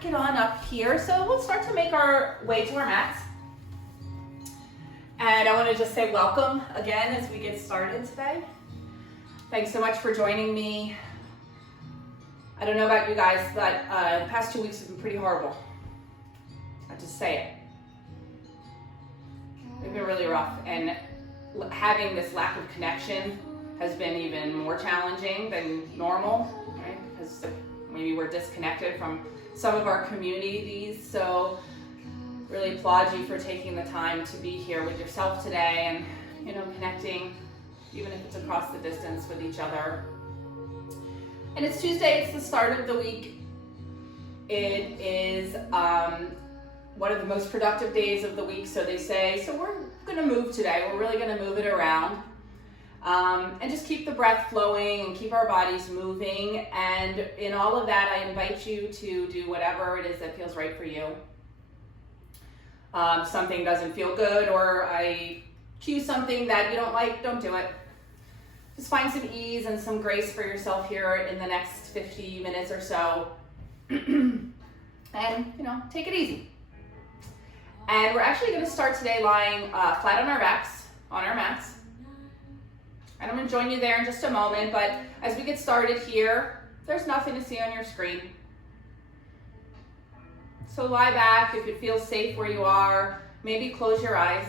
back it on up here. So we'll start to make our way to our mats. And I want to just say welcome again as we get started today. Thanks so much for joining me. I don't know about you guys, but the past 2 weeks have been pretty horrible. I'll just say it. They've been really rough, and having this lack of connection has been even more challenging than normal, right? Because maybe we're disconnected from some of our communities. So really applaud you for taking the time to be here with yourself today and, connecting, even if it's across the distance, with each other. And it's Tuesday, it's the start of the week. It is one of the most productive days of the week, so they say. So we're gonna move today. We're really gonna move it around. And just keep the breath flowing and keep our bodies moving. And in all of that, I invite you to do whatever it is that feels right for you. Something doesn't feel good, or I cue something that you don't like, don't do it. Just find some ease and some grace for yourself here in the next 50 minutes or so. And, take it easy. And we're actually going to start today lying flat on our backs, on our mats. And I'm going to join you there in just a moment, but as we get started here, there's nothing to see on your screen. So lie back if it feels safe where you are. Maybe close your eyes.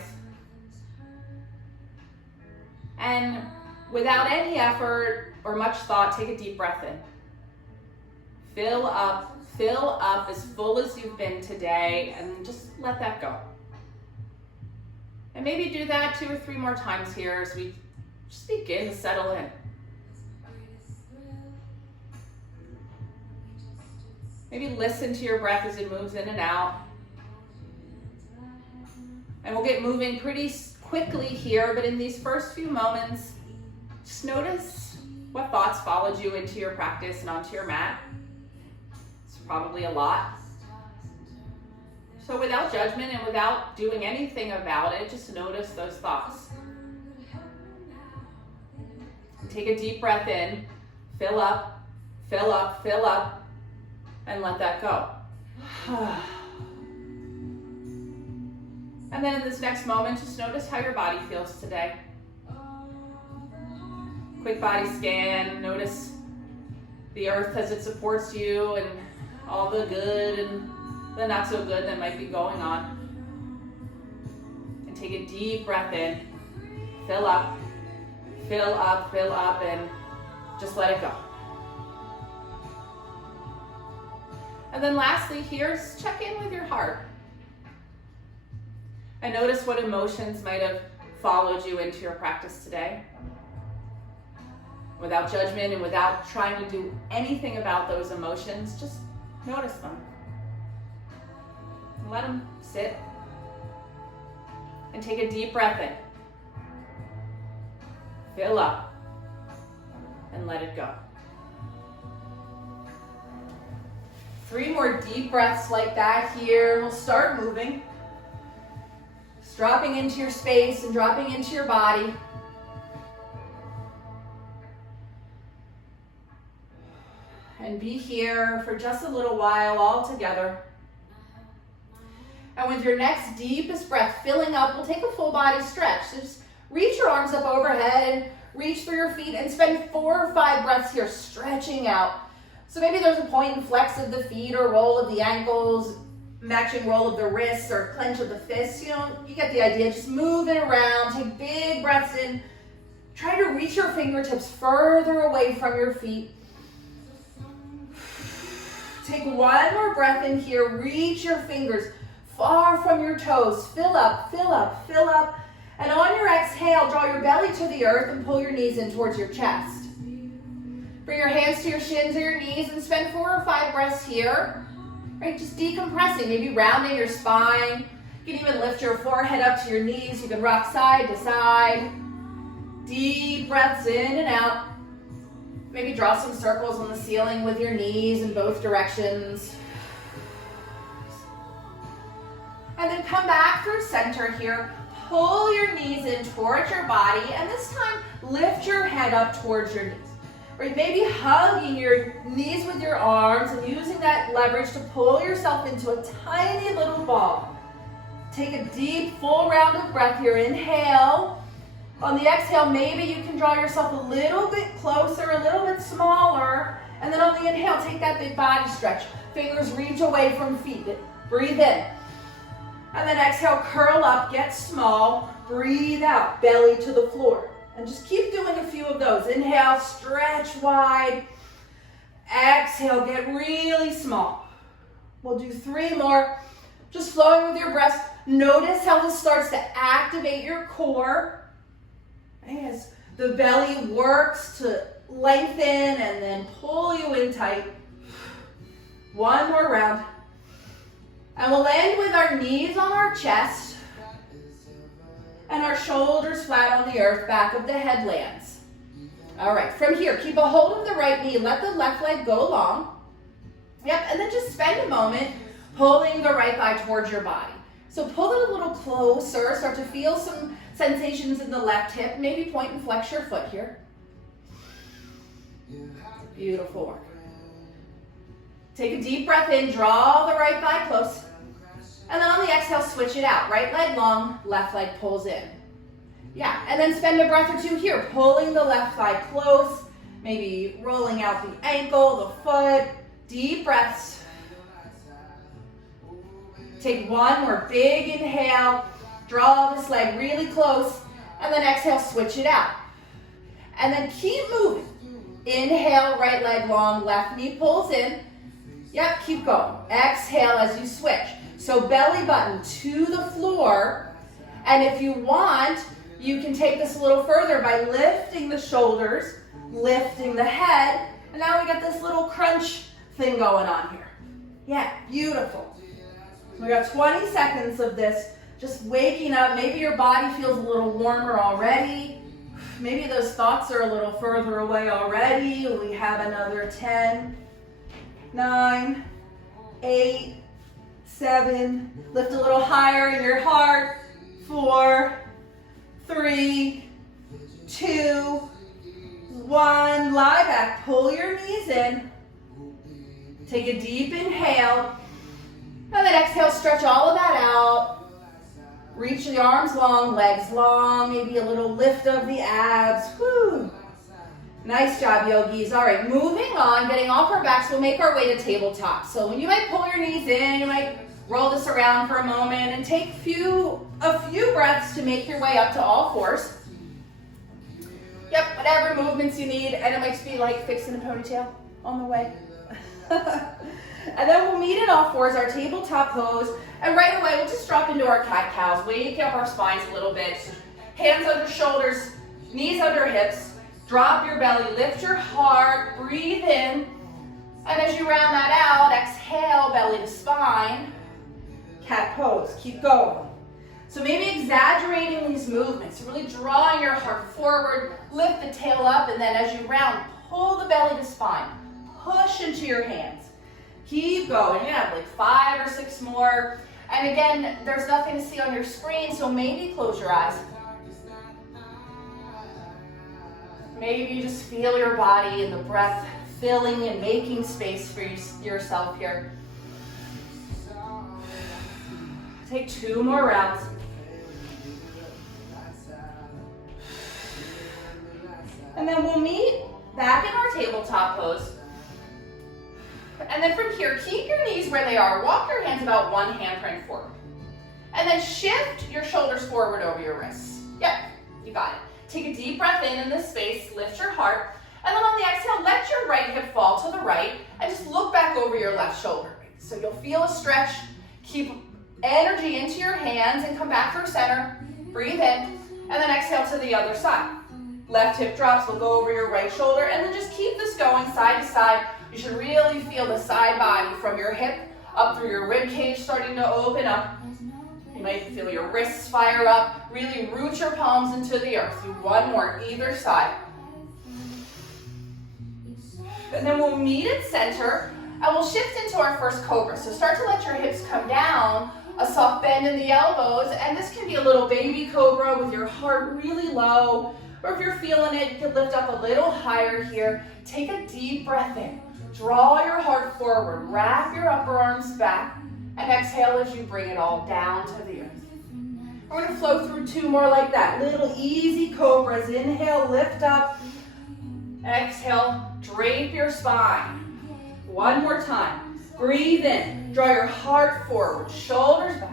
And without any effort or much thought, take a deep breath in. Fill up as full as you've been today, and just let that go. And maybe do that 2 or 3 more times here as we just begin to settle in. Maybe listen to your breath as it moves in and out. And we'll get moving pretty quickly here, but in these first few moments, just notice what thoughts followed you into your practice and onto your mat. It's probably a lot. So without judgment and without doing anything about it, just notice those thoughts. Take a deep breath in, fill up, and let that go. And then in this next moment, just notice how your body feels today. Quick body scan, notice the earth as it supports you and all the good and the not so good that might be going on. And take a deep breath in, fill up, and just let it go. And then lastly, here's check in with your heart. And notice what emotions might have followed you into your practice today. Without judgment and without trying to do anything about those emotions, just notice them. And let them sit. And take a deep breath in. Fill up. And let it go. 3 more deep breaths like that here. We'll start moving. Just dropping into your space and dropping into your body. And be here for just a little while all together. And with your next deepest breath filling up, we'll take a full body stretch. So just reach your arms up overhead and reach for your feet and spend 4 or 5 breaths here stretching out. So maybe there's a point and flex of the feet or roll of the ankles, matching roll of the wrists or clench of the fists. You get the idea. Just move it around. Take big breaths in. Try to reach your fingertips further away from your feet. Take 1 more breath in here. Reach your fingers far from your toes. Fill up. And on your exhale, draw your belly to the earth and pull your knees in towards your chest. Bring your hands to your shins or your knees and spend 4 or 5 breaths here. Right, just decompressing, maybe rounding your spine. You can even lift your forehead up to your knees. You can rock side to side. Deep breaths in and out. Maybe draw some circles on the ceiling with your knees in both directions. And then come back through center here. Pull your knees in towards your body, and this time lift your head up towards your knees. Or maybe hugging your knees with your arms and using that leverage to pull yourself into a tiny little ball. Take a deep, full round of breath here. Inhale. On the exhale, maybe you can draw yourself a little bit closer, a little bit smaller. And then on the inhale, take that big body stretch. Fingers reach away from feet. Breathe in. And then exhale, curl up, get small. Breathe out, belly to the floor. And just keep doing a few of those. Inhale, stretch wide. Exhale, get really small. We'll do 3 more. Just flowing with your breath. Notice how this starts to activate your core. As the belly works to lengthen and then pull you in tight. 1 more round. And we'll end with our knees on our chest and our shoulders flat on the earth, back of the head lands. All right, from here, keep a hold of the right knee, let the left leg go long. Yep, and then just spend a moment pulling the right thigh towards your body. So pull it a little closer, start to feel some sensations in the left hip, maybe point and flex your foot here. Beautiful work. Take a deep breath in, draw the right thigh close. And then on the exhale, switch it out. Right leg long, left leg pulls in. Yeah, and then spend a breath or 2 here, pulling the left thigh close, maybe rolling out the ankle, the foot. Deep breaths. Take 1 more big inhale, draw this leg really close, and then exhale, switch it out. And then keep moving. Inhale, right leg long, left knee pulls in. Yep, keep going. Exhale as you switch. So belly button to the floor. And if you want, you can take this a little further by lifting the shoulders, lifting the head. And now we got this little crunch thing going on here. Yeah, beautiful. We got 20 seconds of this. Just waking up. Maybe your body feels a little warmer already. Maybe those thoughts are a little further away already. We have another 10, 9, 8, 7. Lift a little higher in your heart. 4, 3, 2, 1. Lie back. Pull your knees in. Take a deep inhale. And then exhale, stretch all of that out. Reach the arms long, legs long, maybe a little lift of the abs. Whew. Nice job, yogis. All right, moving on, getting off our backs, we'll make our way to tabletop. So you might pull your knees in, you might roll this around for a moment and take a few breaths to make your way up to all fours. Yep, whatever movements you need, and it might just be like fixing a ponytail on the way. And then we'll meet in all fours, our tabletop pose. And right away, we'll just drop into our cat-cows. Wake up our spines a little bit. Hands under shoulders, knees under hips. Drop your belly, lift your heart, breathe in. And as you round that out, exhale, belly to spine. Cat pose, keep going. So maybe exaggerating these movements, really drawing your heart forward, lift the tail up, and then as you round, pull the belly to spine. Push into your hands. Keep going. You have like 5 or 6 more. And again, there's nothing to see on your screen, so maybe close your eyes. Maybe you just feel your body and the breath filling and making space for yourself here. Take 2 more rounds. And then we'll meet back in our tabletop pose. And then from here, keep your knees where they are. Walk your hands about 1 handprint forward. And then shift your shoulders forward over your wrists. Yep, you got it. Take a deep breath in this space, lift your heart. And then on the exhale, let your right hip fall to the right and just look back over your left shoulder. So you'll feel a stretch. Keep energy into your hands and come back through center. Breathe in. And then exhale to the other side. Left hip drops, we'll go over your right shoulder. And then just keep this going side to side. You should really feel the side body from your hip up through your rib cage starting to open up. You might feel your wrists fire up. Really root your palms into the earth. Do 1 more either side. And then we'll meet at center and we'll shift into our first cobra. So start to let your hips come down, a soft bend in the elbows, and this can be a little baby cobra with your heart really low. Or if you're feeling it, you can lift up a little higher here. Take a deep breath in. Draw your heart forward. Wrap your upper arms back. And exhale as you bring it all down to the earth. We're going to flow through 2 more like that. Little easy cobras. Inhale, lift up. Exhale, drape your spine. 1 more time. Breathe in. Draw your heart forward. Shoulders back.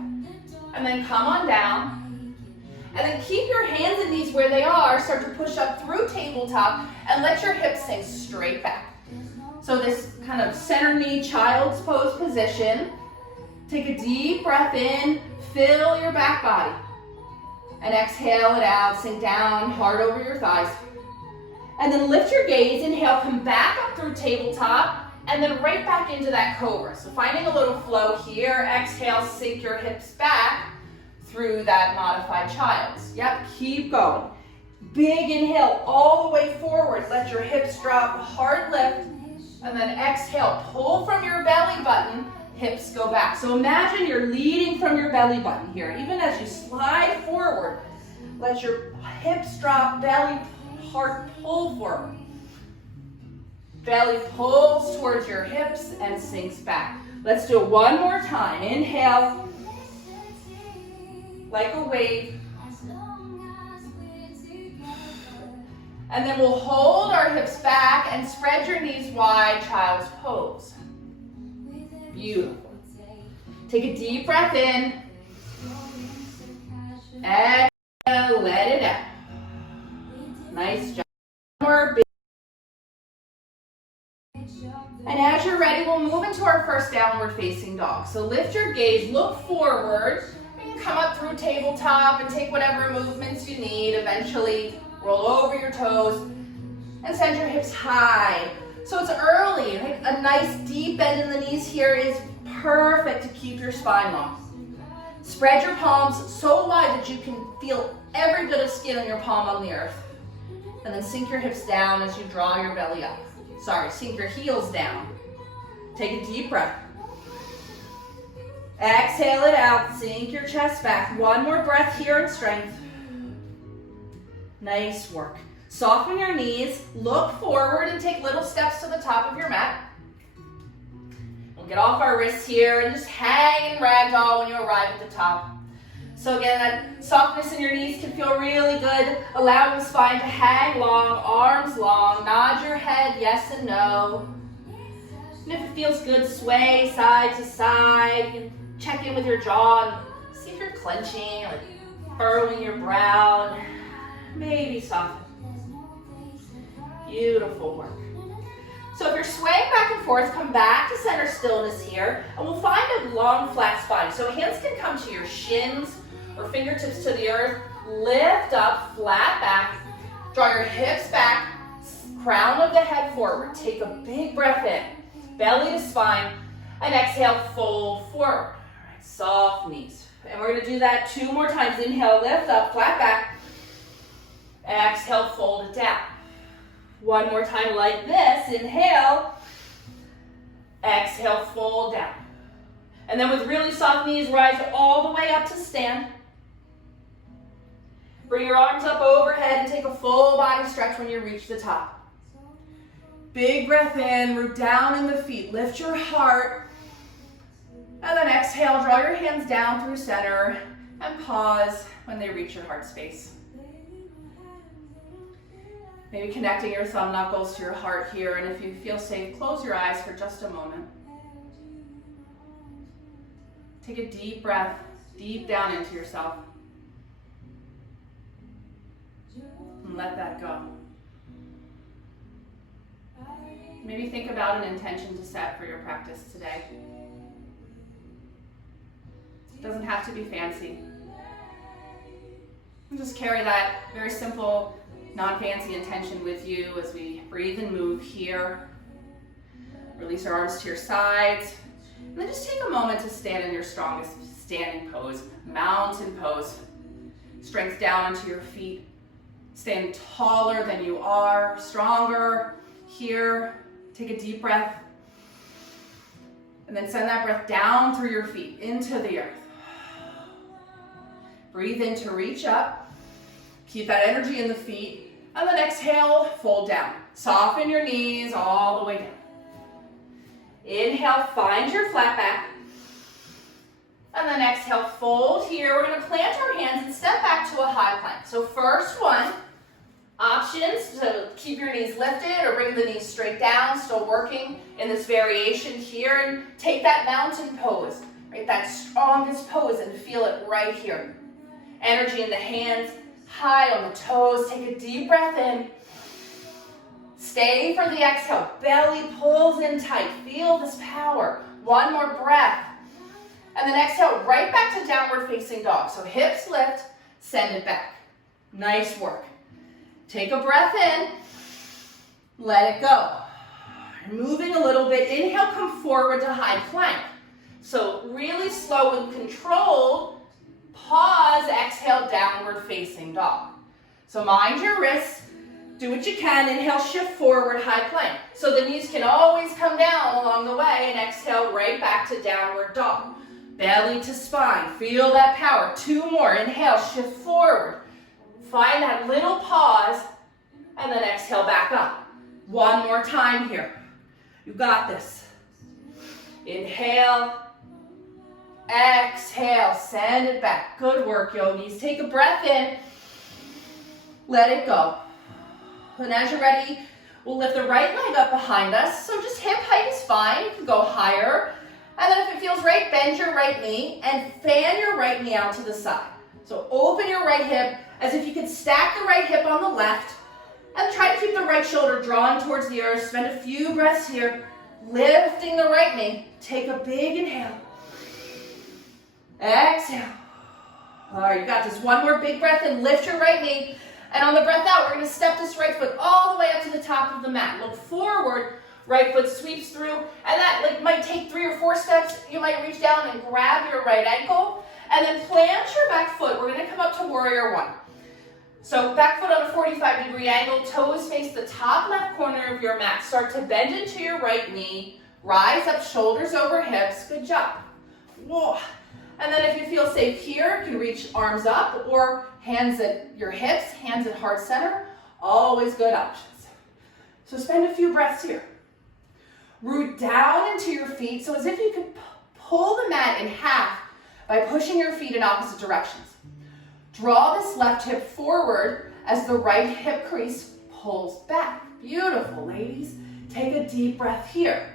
And then come on down. And then keep your hands and knees where they are. Start to push up through tabletop. And let your hips sink straight back. So this kind of center knee child's pose position. Take a deep breath in. Fill your back body. And exhale it out. Sink down, hard over your thighs. And then lift your gaze. Inhale, come back up through tabletop. And then right back into that cobra. So finding a little flow here. Exhale, sink your hips back through that modified child's. Yep, keep going. Big inhale all the way forward. Let your hips drop, hard lift. And then exhale, pull from your belly button. Hips go back. So imagine you're leading from your belly button here. Even as you slide forward, let your hips drop, belly, heart pull forward. Belly pulls towards your hips and sinks back. Let's do it 1 more time. Inhale, like a wave. And then we'll hold our hips back and spread your knees wide, child's pose. Beautiful. Take a deep breath in. Exhale, let it out. Nice job. More big. And as you're ready, we'll move into our first downward facing dog. So lift your gaze, look forward. You can come up through tabletop and take whatever movements you need. Eventually, roll over your toes and send your hips high. So it's early, right? A nice deep bend in the knees here is perfect to keep your spine long. Spread your palms so wide that you can feel every bit of skin on your palm on the earth. And then sink your hips down as you draw your belly up. Sink your heels down. Take a deep breath. Exhale it out, sink your chest back. 1 more breath here in strength. Nice work. Soften your knees, look forward and take little steps to the top of your mat. We'll get off our wrists here and just hang and ragdoll when you arrive at the top. So again, that softness in your knees can feel really good. Allowing the spine to hang long, arms long. Nod your head yes and no. And if it feels good, sway side to side. You can check in with your jaw and see if you're clenching or furrowing your brow. Maybe soften. Beautiful work. So if you're swaying back and forth, come back to center stillness here. And we'll find a long, flat spine. So hands can come to your shins or fingertips to the earth. Lift up, flat back. Draw your hips back. Crown of the head forward. Take a big breath in. Belly to spine. And exhale, fold forward. All right, soft knees. And we're going to do that 2 more times. Inhale, lift up, flat back. Exhale, fold it down. 1 more time like this. Inhale. Exhale, fold down. And then with really soft knees, rise all the way up to stand. Bring your arms up overhead and take a full body stretch when you reach the top. Big breath in, root down in the feet. Lift your heart. And then exhale, draw your hands down through center and pause when they reach your heart space. Maybe connecting your thumb knuckles to your heart here, and if you feel safe, close your eyes for just a moment. Take a deep breath, deep down into yourself. And let that go. Maybe think about an intention to set for your practice today. It doesn't have to be fancy. And just carry that very simple, non-fancy intention with you as we breathe and move here. Release your arms to your sides. And then just take a moment to stand in your strongest standing pose, mountain pose. Strength down into your feet. Stand taller than you are, stronger here. Take a deep breath. And then send that breath down through your feet into the earth. Breathe in to reach up. Keep that energy in the feet. And then exhale, fold down. Soften your knees all the way down. Inhale, find your flat back. And then exhale, fold here. We're going to plant our hands and step back to a high plank. So first one, options to keep your knees lifted or bring the knees straight down, still working in this variation here. And take that mountain pose, right? That strongest pose, and feel it right here. Energy in the hands, high on the toes. Take a deep breath in. Stay for the exhale. Belly pulls in tight. Feel this power. One more breath. And then exhale right back to downward facing dog. So hips lift, send it back. Nice work. Take a breath in. Let it go. You're moving a little bit. Inhale, come forward to high plank. So really slow and controlled. Pause, exhale, downward facing dog. So mind your wrists. Do what you can. Inhale, shift forward, high plank. So the knees can always come down along the way, and exhale right back to downward dog. Belly to spine. Feel that power. Two more. Inhale, shift forward. Find that little pause, and then exhale back up. One more time here. You got this. Inhale. Exhale. Send it back. Good work, yogis. Take a breath in. Let it go. And as you're ready, we'll lift the right leg up behind us. So just hip height is fine. You can go higher. And then if it feels right, bend your right knee and fan your right knee out to the side. So open your right hip as if you could stack the right hip on the left. And try to keep the right shoulder drawn towards the earth. Spend a few breaths here, lifting the right knee. Take a big inhale. Exhale. All right, you got this. One more big breath in. Lift your right knee. And on the breath out, we're going to step this right foot all the way up to the top of the mat. Look forward. Right foot sweeps through, and that might take 3 or 4 steps. You might reach down and grab your right ankle, and then plant your back foot. We're going to come up to warrior one. So back foot on a 45-degree angle, toes face the top left corner of your mat. Start to bend into your right knee. Rise up, shoulders over hips. Good job. Whoa. And then if you feel safe here, you can reach arms up or hands at your hips, hands at heart center. Always good options. So spend a few breaths here. Root down into your feet, so as if you could pull the mat in half by pushing your feet in opposite directions. Draw this left hip forward as the right hip crease pulls back. Beautiful, ladies. Take a deep breath here.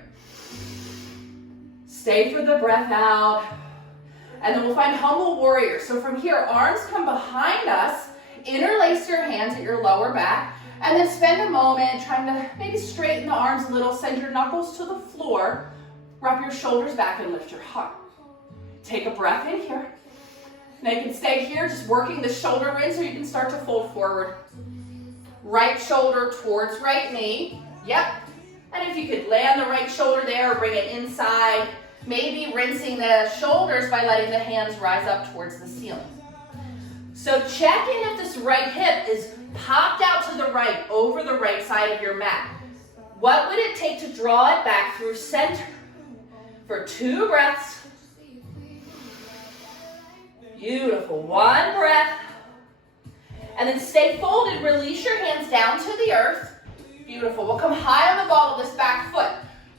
Stay for the breath out. And then we'll find humble warrior. So from here, arms come behind us. Interlace your hands at your lower back. And then spend a moment trying to maybe straighten the arms a little. Send your knuckles to the floor. Wrap your shoulders back and lift your heart. Take a breath in here. Now you can stay here, just working the shoulder in so you can start to fold forward. Right shoulder towards right knee. Yep. And if you could land the right shoulder there or bring it inside, maybe rinsing the shoulders by letting the hands rise up towards the ceiling. So check in if this right hip is popped out to the right, over the right side of your mat. What would it take to draw it back through center? For 2 breaths. Beautiful. 1 breath. And then stay folded. Release your hands down to the earth. Beautiful. We'll come high on the ball of this back foot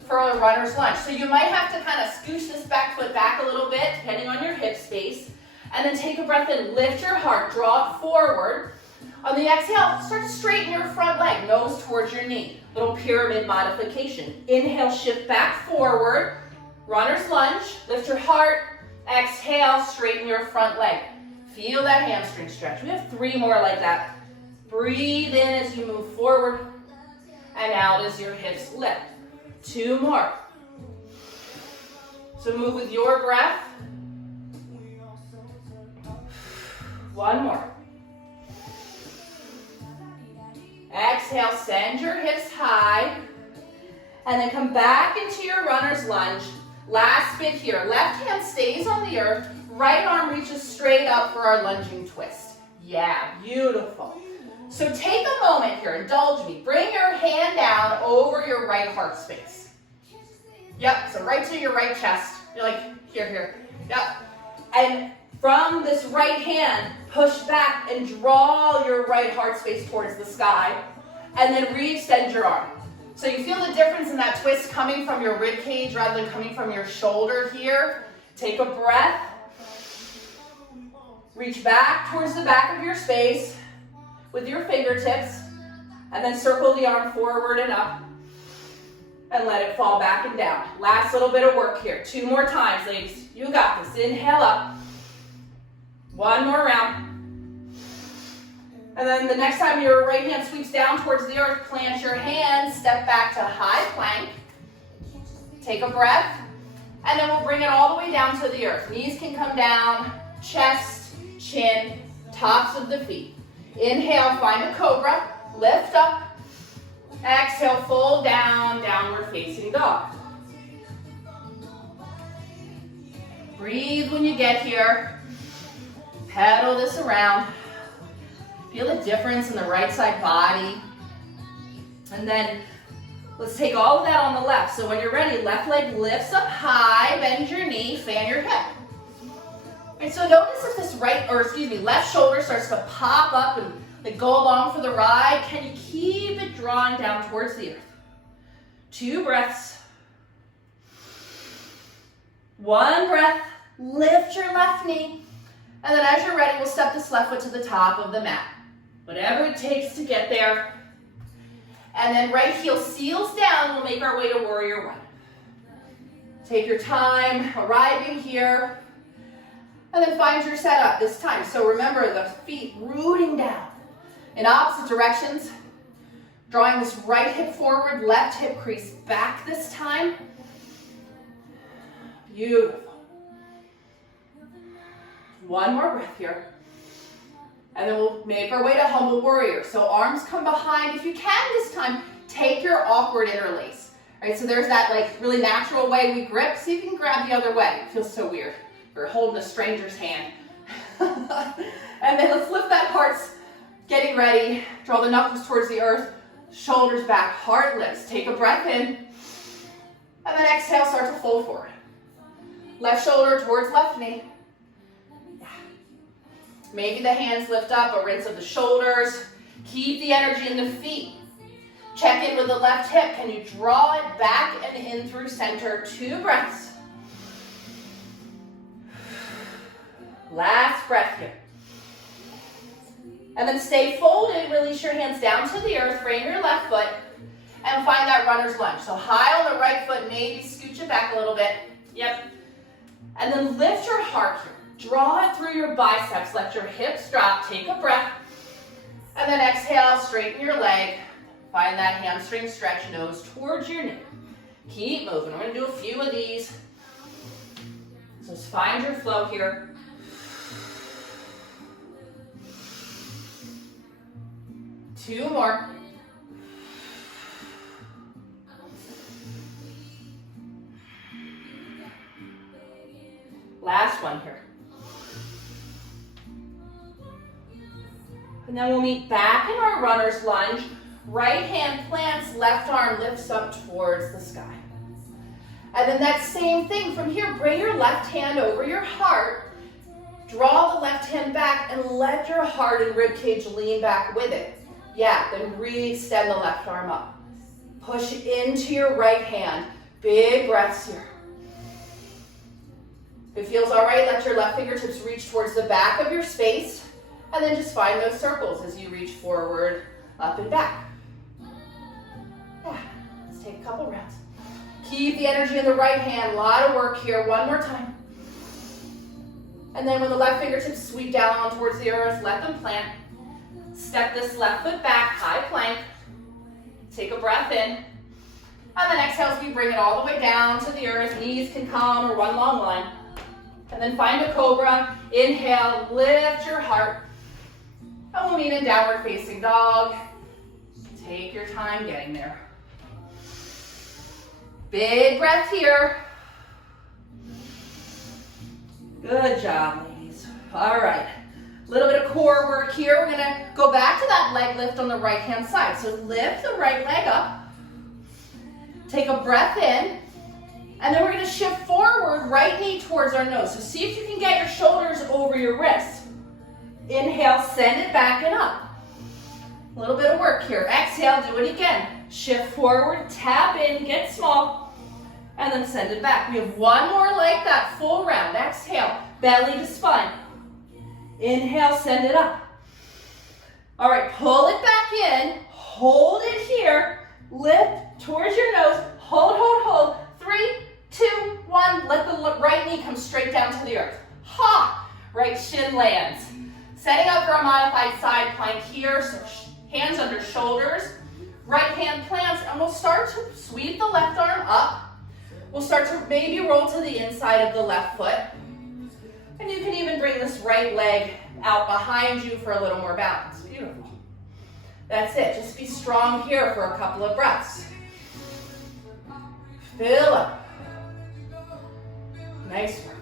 for a runner's lunge. So you might have to kind of scooch this back foot back a little bit, depending on your hip space. And then take a breath in. Lift your heart. Draw it forward. On the exhale, start to straighten your front leg, nose towards your knee. Little pyramid modification. Inhale, shift back forward. Runner's lunge. Lift your heart. Exhale, straighten your front leg. Feel that hamstring stretch. We have 3 more like that. Breathe in as you move forward and out as your hips lift. 2 more. So move with your breath. 1 more. Exhale, send your hips high. And then come back into your runner's lunge. Last bit here. Left hand stays on the earth. Right arm reaches straight up for our lunging twist. Yeah, beautiful. So take a moment here. Indulge me. Bring your hand down over your right heart space. Yep, so right to your right chest. You're like, here. Yep. And from this right hand, push back and draw your right heart space towards the sky. And then re-extend your arm. So you feel the difference in that twist coming from your rib cage rather than coming from your shoulder here. Take a breath. Reach back towards the back of your space with your fingertips. And then circle the arm forward and up. And let it fall back and down. Last little bit of work here. 2 more times, ladies. You got this. Inhale up. 1 more round. And then the next time your right hand sweeps down towards the earth, plant your hands, step back to high plank. Take a breath. And then we'll bring it all the way down to the earth. Knees can come down, chest, chin, tops of the feet. Inhale, find a cobra, lift up. Exhale, fold down, downward facing dog. Breathe when you get here. Pedal this around. Feel the difference in the right side body. And then let's take all of that on the left. So when you're ready, left leg lifts up high, bend your knee, fan your hip. And so notice if this left shoulder starts to pop up and go along for the ride. Can you keep it drawn down towards the earth? 2 breaths. 1 breath. Lift your left knee. And then as you're ready, we'll step this left foot to the top of the mat. Whatever it takes to get there. And then right heel seals down. We'll make our way to warrior 1. Take your time arriving here. And then find your setup this time. So remember the feet rooting down in opposite directions. Drawing this right hip forward, left hip crease back this time. Beautiful. 1 more breath here. And then we'll make our way to humble warrior. So arms come behind. If you can this time, take your awkward interlace. Right, so there's that like really natural way we grip. See if you can grab the other way. It feels so weird. You're holding a stranger's hand. And then let's lift that heart. Getting ready. Draw the knuckles towards the earth. Shoulders back, heart lifts. Take a breath in. And then exhale, start to fold forward. Left shoulder towards left knee. Maybe the hands lift up, a rinse of the shoulders. Keep the energy in the feet. Check in with the left hip. Can you draw it back and in through center? 2 breaths. Last breath here. And then stay folded. Release your hands down to the earth. Frame your left foot. And find that runner's lunge. So high on the right foot. Maybe scooch it back a little bit. Yep. And then lift your heart here. Draw it through your biceps. Let your hips drop. Take a breath. And then exhale, straighten your leg. Find that hamstring stretch, nose towards your knee. Keep moving. We're going to do a few of these. So just find your flow here. Two more. Last one here. And then we'll meet back in our runner's lunge. Right hand plants, left arm lifts up towards the sky. And then that same thing from here, bring your left hand over your heart. Draw the left hand back and let your heart and rib cage lean back with it. Yeah, then re-extend the left arm up. Push into your right hand. Big breaths here. If it feels all right, let your left fingertips reach towards the back of your space. And then just find those circles as you reach forward, up and back. Yeah, let's take a couple rounds. Keep the energy in the right hand. A lot of work here. One more time. And then when the left fingertips sweep down on towards the earth, let them plant. Step this left foot back, high plank. Take a breath in. And then exhale as we bring it all the way down to the earth. Knees can come or one long line. And then find a cobra. Inhale, lift your heart. And we'll meet in downward facing dog. Take your time getting there. Big breath here. Good job, ladies. All right. A little bit of core work here. We're going to go back to that leg lift on the right-hand side. So lift the right leg up. Take a breath in. And then we're gonna shift forward, right knee towards our nose. So see if you can get your shoulders over your wrists. Inhale, send it back and up. A little bit of work here. Exhale, do it again. Shift forward, tap in, get small, and then send it back. We have one more like that, full round. Exhale, belly to spine. Inhale, send it up. All right, pull it back in, hold it here, lift towards your nose, hold, hold, hold. 3, 2, 1, let the right knee come straight down to the earth. Ha! Right shin lands. Setting up for a modified side plank here, so hands under shoulders, right hand plants, and we'll start to sweep the left arm up. We'll start to maybe roll to the inside of the left foot. And you can even bring this right leg out behind you for a little more balance. Beautiful. That's it. Just be strong here for a couple of breaths. Fill up. Nice work.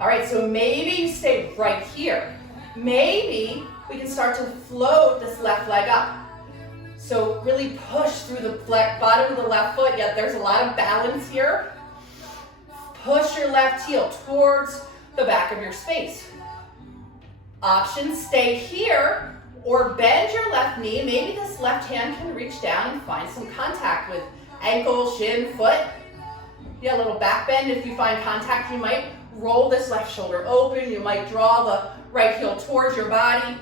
All right, so maybe you stay right here. Maybe we can start to float this left leg up. So really push through the bottom of the left foot. Yeah, there's a lot of balance here. Push your left heel towards the back of your space. Options, stay here or bend your left knee. Maybe this left hand can reach down and find some contact with ankle, shin, foot. Yeah, a little back bend. If you find contact, you might roll this left shoulder open. You might draw the right heel towards your body.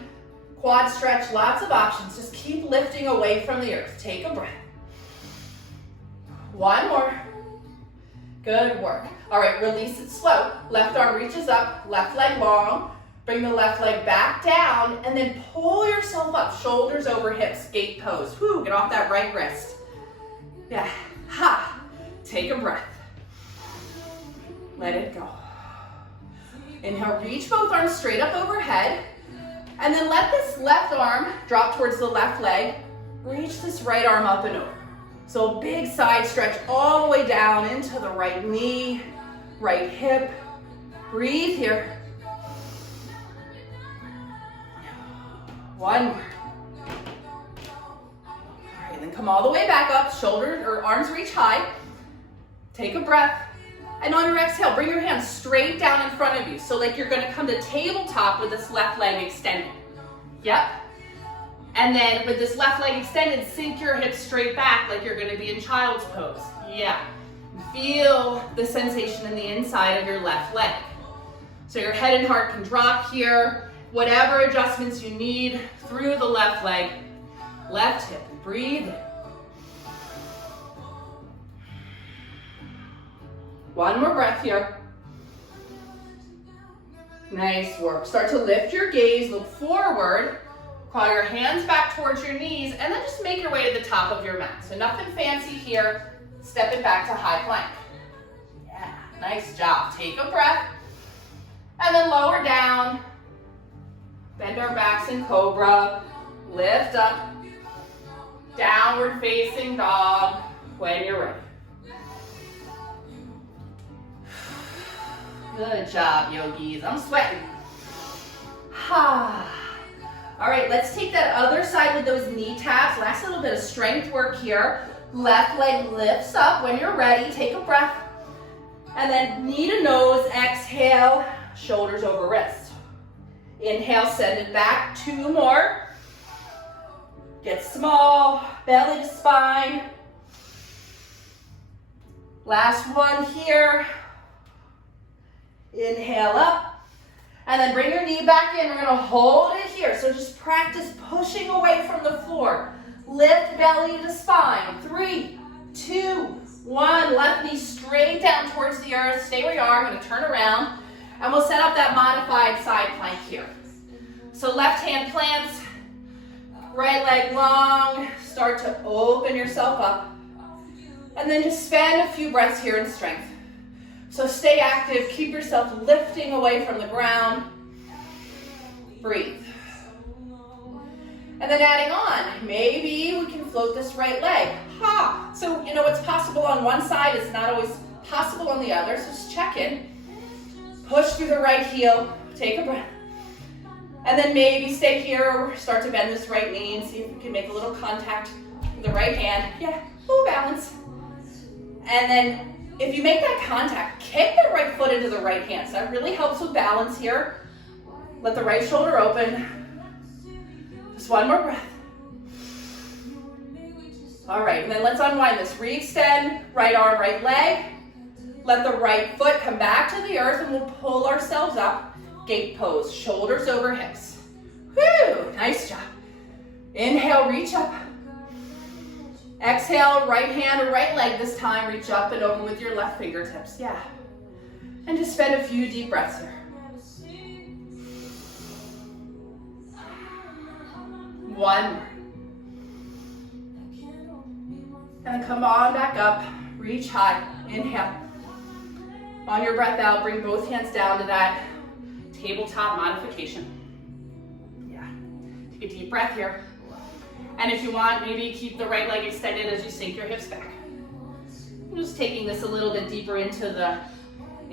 Quad stretch, lots of options. Just keep lifting away from the earth. Take a breath. One more. Good work. All right, release it slow. Left arm reaches up, left leg long. Bring the left leg back down and then pull yourself up, shoulders over hips, gate pose. Whew, get off that right wrist. Yeah, ha. Take a breath. Let it go. Inhale, reach both arms straight up overhead. And then let this left arm drop towards the left leg. Reach this right arm up and over. So a big side stretch all the way down into the right knee, right hip. Breathe here. One more. All right, then come all the way back up, shoulders or arms reach high. Take a breath. And on your exhale, bring your hands straight down in front of you. So like you're gonna come to tabletop with this left leg extended. Yep. And then with this left leg extended, sink your hips straight back like you're gonna be in child's pose. Yeah. Feel the sensation in the inside of your left leg. So your head and heart can drop here. Whatever adjustments you need through the left leg, left hip. Breathe in. One more breath here. Nice work. Start to lift your gaze, look forward, crawl your hands back towards your knees, and then just make your way to the top of your mat. So nothing fancy here. Step it back to high plank. Yeah, nice job. Take a breath, and then lower down. Bend our backs in cobra. Lift up. Downward facing dog when you're ready. Good job, yogis. I'm sweating. Ha. All right, let's take that other side with those knee taps. Last little bit of strength work here. Left leg lifts up. When you're ready, take a breath. And then knee to nose, exhale, shoulders over wrist. Inhale, send it back. 2 more. Get small, belly to spine. Last one here. Inhale up, and then bring your knee back in. We're gonna hold it here. So just practice pushing away from the floor. Lift belly to spine. 3, 2, 1. Left knee straight down towards the earth. Stay where you are. I'm gonna turn around, and we'll set up that modified side plank here. So left hand plants, right leg long. Start to open yourself up, and then just spend a few breaths here in strength. So stay active, keep yourself lifting away from the ground. Breathe. And then adding on, maybe we can float this right leg. Ha! So, you know, what's possible on one side is not always possible on the other, so just check in. Push through the right heel, take a breath. And then maybe stay here or start to bend this right knee and see if we can make a little contact with the right hand. Yeah, balance. And then If you make that contact, kick the right foot into the right hand. So that really helps with balance here. Let the right shoulder open. Just one more breath. All right, and then let's unwind this. Re-extend, right arm, right leg. Let the right foot come back to the earth and we'll pull ourselves up. Gate pose, shoulders over hips. Whew, nice job. Inhale, reach up. Exhale, right hand or right leg this time. Reach up and over with your left fingertips. Yeah. And just spend a few deep breaths here. One. And then come on back up. Reach high. Inhale. On your breath out, bring both hands down to that tabletop modification. Yeah. Take a deep breath here. And if you want, maybe keep the right leg extended as you sink your hips back. I'm just taking this a little bit deeper into the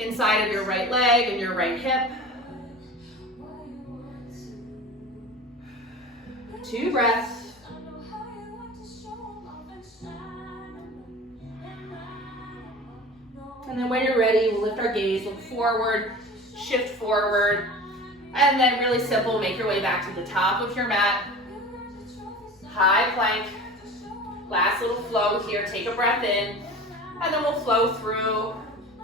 inside of your right leg and your right hip. 2 breaths. And then when you're ready, we'll lift our gaze, look forward, shift forward, and then really simple, make your way back to the top of your mat. High plank. Last little flow here. Take a breath in, and then we'll flow through.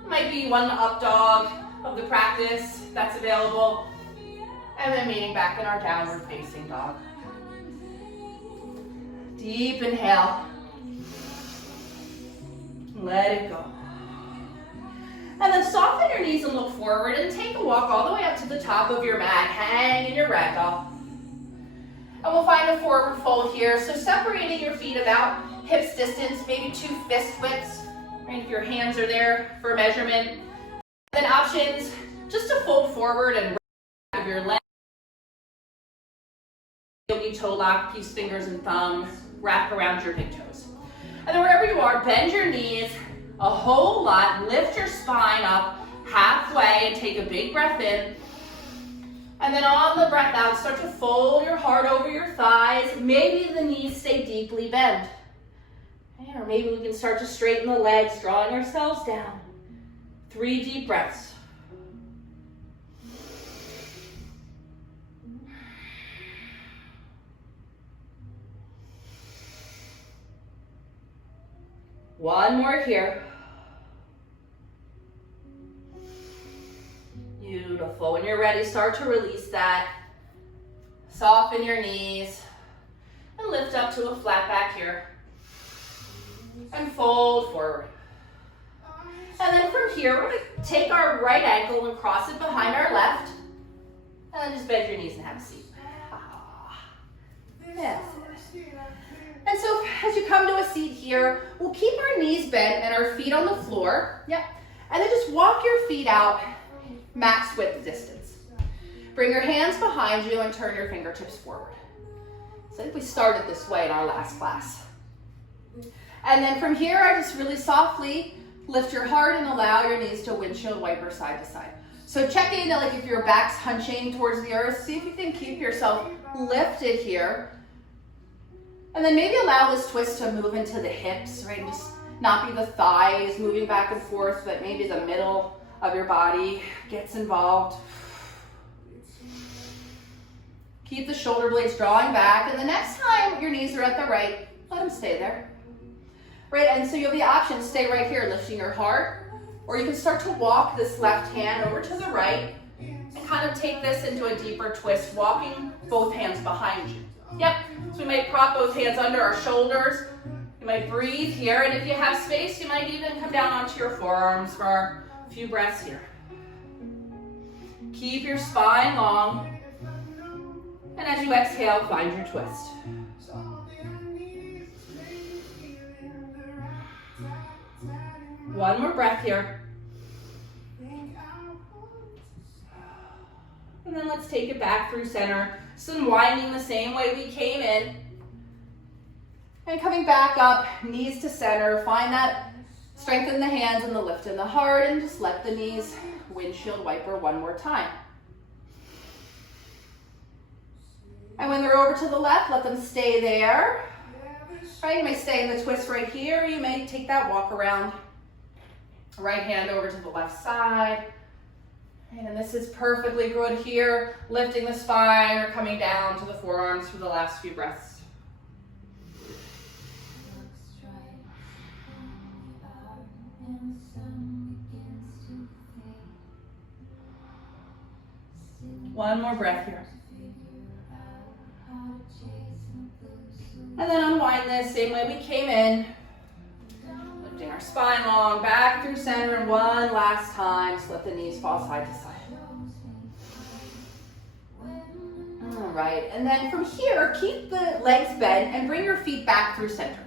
Might be one up dog of the practice that's available, and then meeting back in our downward facing dog. Deep inhale. Let it go. And then soften your knees and look forward and take a walk all the way up to the top of your mat. Hang in your ragdoll. And we'll find a forward fold here. So separating your feet about hips distance, maybe 2 fist widths. Right? If your hands are there for measurement. Then options, just to fold forward and wrap your leg. Yogi toe lock, peace fingers and thumb, wrap around your big toes. And then wherever you are, bend your knees a whole lot. Lift your spine up halfway and take a big breath in. And then on the breath out, start to fold your heart over your thighs. Maybe the knees stay deeply bent. Or maybe we can start to straighten the legs, drawing ourselves down. 3 deep breaths. One more here. Beautiful. When you're ready, start to release that. Soften your knees and lift up to a flat back here. And fold forward. And then from here, we're going to take our right ankle and cross it behind our left. And then just bend your knees and have a seat. Yes. And so as you come to a seat here, we'll keep our knees bent and our feet on the floor. Yep. And then just walk your feet out max width distance. Bring your hands behind you and turn your fingertips forward. So I think we started this way in our last class. And then from here, I just really softly lift your heart and allow your knees to windshield wiper side to side. So check in, like if your back's hunching towards the earth, see if you can keep yourself lifted here. And then maybe allow this twist to move into the hips, right? And just not be the thighs moving back and forth, but maybe the middle of your body gets involved. Keep the shoulder blades drawing back, and the next time your knees are at the right, let them stay there. Right, and so you'll be options, stay right here, lifting your heart, or you can start to walk this left hand over to the right and kind of take this into a deeper twist, walking both hands behind you. Yep, so we might prop both hands under our shoulders. You might breathe here, and if you have space, you might even come down onto your forearms for a few breaths here. Keep your spine long, and as you exhale, find your twist. One more breath here. And then let's take it back through center. So unwinding the same way we came in. And coming back up, knees to center. Find that strength in the hands and the lift in the heart, and just let the knees windshield wiper one more time. And when they're over to the left, let them stay there. Right, you may stay in the twist right here. You may take that walk around. Right hand over to the left side. And this is perfectly good here, lifting the spine or coming down to the forearms for the last few breaths. One more breath here. And then unwind this same way we came in. Lifting our spine long, back through center, and one last time. Just let the knees fall side to side. All right, and then from here, keep the legs bent and bring your feet back through center.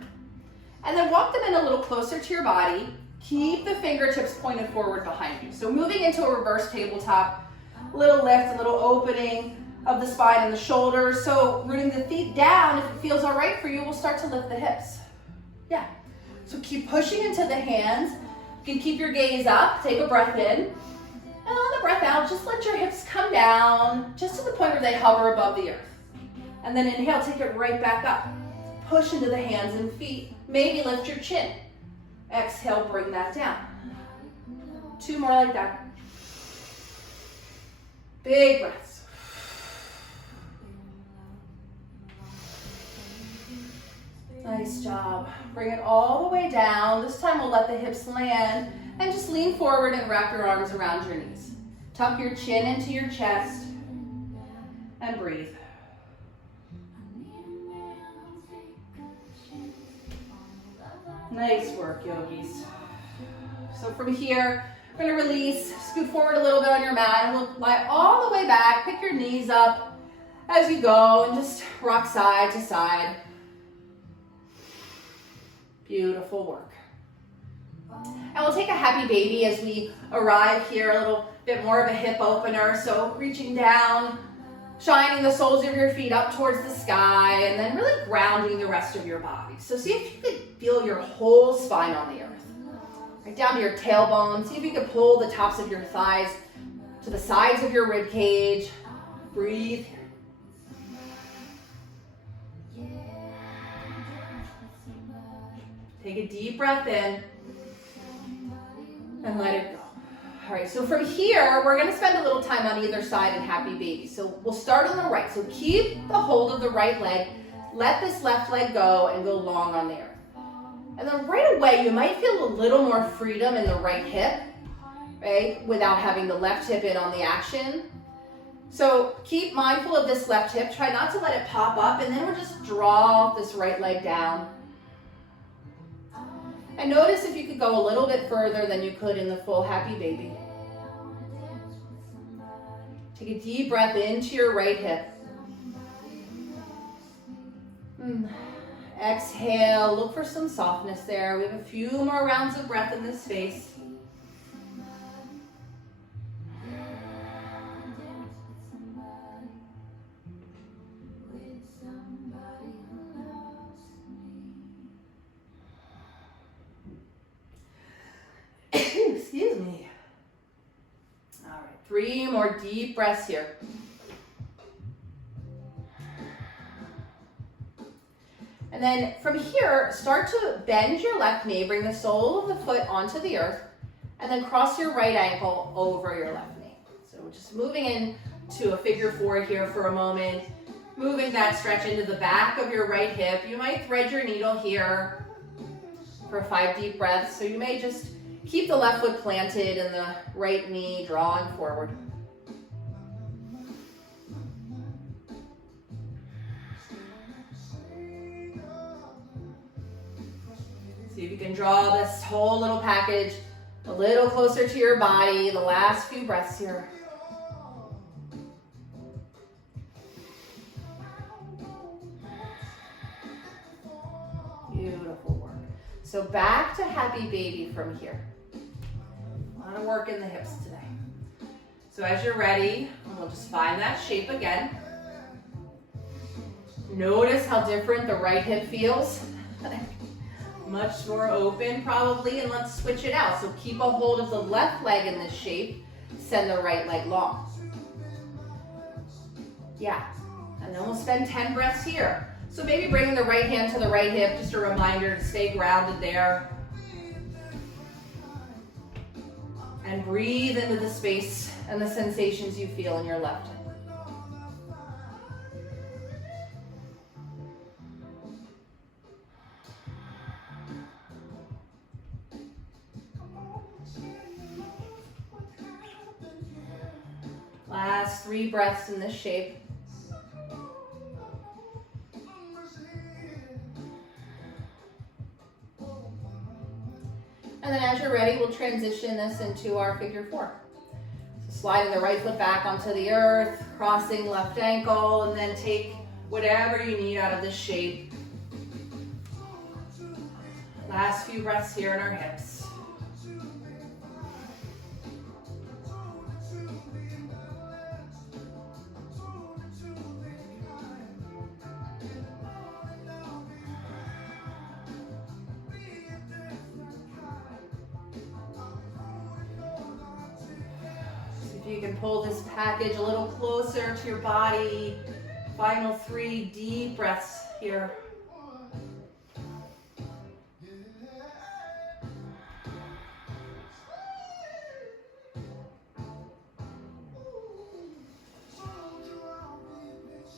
And then walk them in a little closer to your body. Keep the fingertips pointed forward behind you. So moving into a reverse tabletop, a little lift, a little opening of the spine and the shoulders. So rooting the feet down, if it feels all right for you, we'll start to lift the hips. Yeah. So keep pushing into the hands. You can keep your gaze up, take a breath in. And on the breath out, just let your hips come down, just to the point where they hover above the earth. And then inhale, take it right back up. Push into the hands and feet. Maybe lift your chin. Exhale, bring that down. 2 more like that. Big breaths. Nice job. Bring it all the way down. This time we'll let the hips land and just lean forward and wrap your arms around your knees. Tuck your chin into your chest and breathe. Nice work, yogis. So from here, we're gonna release, scoot forward a little bit on your mat, and we'll lie all the way back. Pick your knees up as you go and just rock side to side. Beautiful work. And we'll take a happy baby as we arrive here, a little bit more of a hip opener. So reaching down, shining the soles of your feet up towards the sky, and then really grounding the rest of your body. So see if you could feel your whole spine on the earth. Right down to your tailbone. See if you could pull the tops of your thighs to the sides of your rib cage. Breathe. Take a deep breath in and let it go. All right, so from here, we're gonna spend a little time on either side in happy baby. So we'll start on the right. So keep the hold of the right leg. Let this left leg go and go long on the earth. And then right away, you might feel a little more freedom in the right hip, right? Without having the left hip in on the action. So keep mindful of this left hip. Try not to let it pop up, and then we'll just draw this right leg down. And notice if you could go a little bit further than you could in the full happy baby. Take a deep breath into your right hip. Exhale, look for some softness there. We have a few more rounds of breath in this space. Excuse me. All right, 3 more deep breaths here. And then from here, start to bend your left knee, bring the sole of the foot onto the earth, and then cross your right ankle over your left knee. So we're just moving into a figure 4 here for a moment, moving that stretch into the back of your right hip. You might thread your needle here for 5 deep breaths. So you may just keep the left foot planted and the right knee drawing forward. See if you can draw this whole little package a little closer to your body. The last few breaths here. Beautiful work. So back to happy baby from here. A lot of work in the hips today. So as you're ready, we'll just find that shape again. Notice how different the right hip feels. Much more open probably, and let's switch it out. So keep a hold of the left leg in this shape, send the right leg long. Yeah, and then we'll spend 10 breaths here. So maybe bringing the right hand to the right hip, just a reminder to stay grounded there. And breathe into the space and the sensations you feel in your left hip. Last 3 breaths in this shape. And then as you're ready, we'll transition this into our figure 4. So sliding the right foot back onto the earth, crossing left ankle, and then take whatever you need out of this shape. Last few breaths here in our hips. You can pull this package a little closer to your body. Final 3 deep breaths here.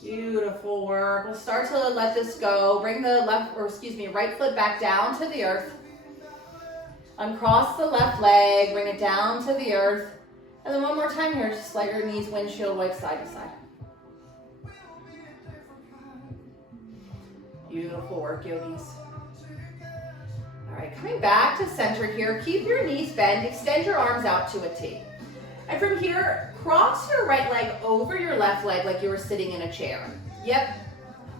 Beautiful work. We'll start to let this go. Bring the right foot back down to the earth. Uncross the left leg, bring it down to the earth. And then one more time here, just let your knees windshield wipe side to side. Beautiful work, yogis. All right, coming back to center here, keep your knees bent, extend your arms out to a T. And from here, cross your right leg over your left leg like you were sitting in a chair. Yep.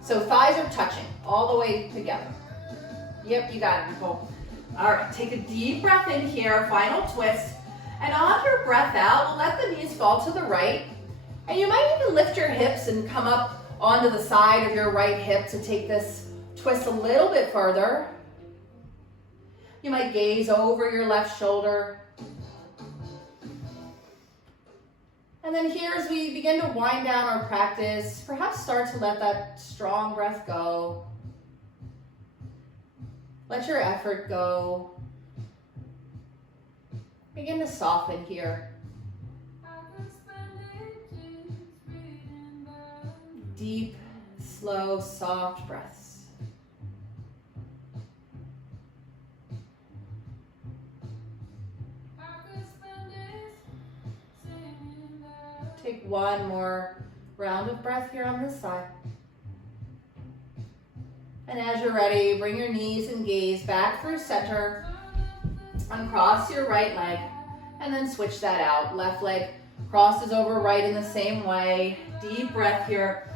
So thighs are touching all the way together. Yep, you got it, Nicole. All right, take a deep breath in here, final twist. And on your breath out, we'll let the knees fall to the right. And you might even lift your hips and come up onto the side of your right hip to take this twist a little bit further. You might gaze over your left shoulder. And then here, as we begin to wind down our practice, perhaps start to let that strong breath go. Let your effort go. Begin to soften here. Deep, slow, soft breaths. Take one more round of breath here on this side. And as you're ready, bring your knees and gaze back through center. Uncross your right leg and then switch that out. Left leg crosses over right in the same way. Deep breath here.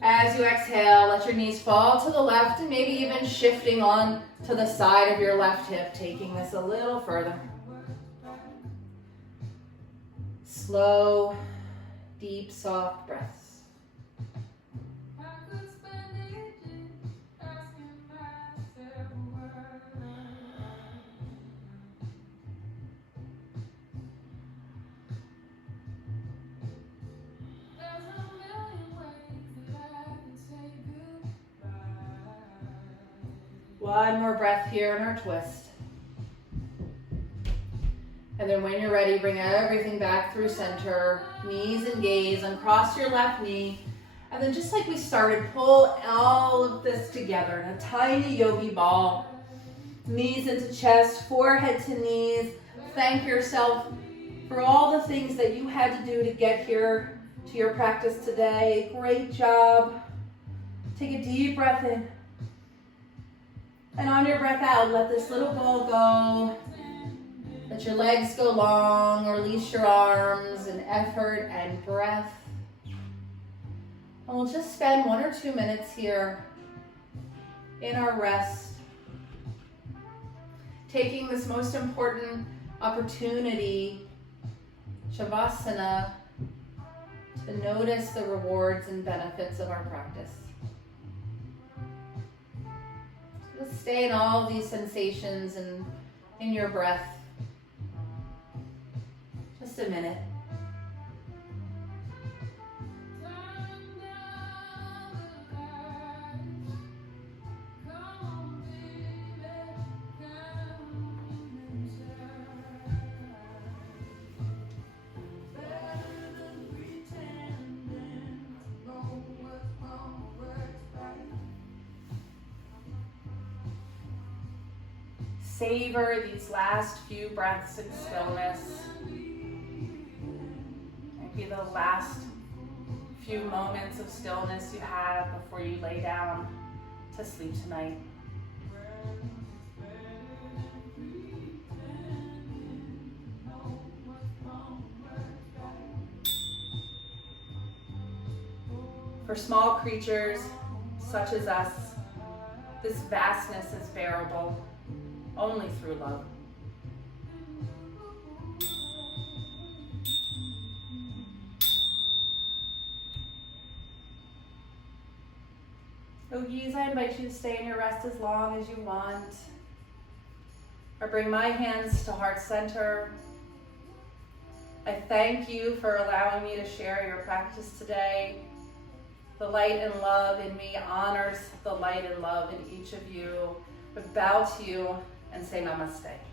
As you exhale, let your knees fall to the left and maybe even shifting on to the side of your left hip, taking this a little further. Slow, deep, soft breaths. One more breath here in our twist. And then when you're ready, bring everything back through center. Knees and gaze, uncross your left knee. And then just like we started, pull all of this together in a tiny yogi ball. Knees into chest, forehead to knees. Thank yourself for all the things that you had to do to get here to your practice today. Great job. Take a deep breath in. And on your breath out, let this little ball go. Let your legs go long, release your arms, and effort and breath. And we'll just spend 1 or 2 minutes here in our rest, taking this most important opportunity, Shavasana, to notice the rewards and benefits of our practice. Just stay in all these sensations and in your breath. Just a minute. savor these last few breaths in stillness. Maybe the last few moments of stillness you have before you lay down to sleep tonight. For small creatures such as us, this vastness is bearable only through love. Yogis, I invite you to stay in your rest as long as you want. Or bring my hands to heart center. I thank you for allowing me to share your practice today. The light and love in me honors the light and love in each of you. I bow to you and say namaste.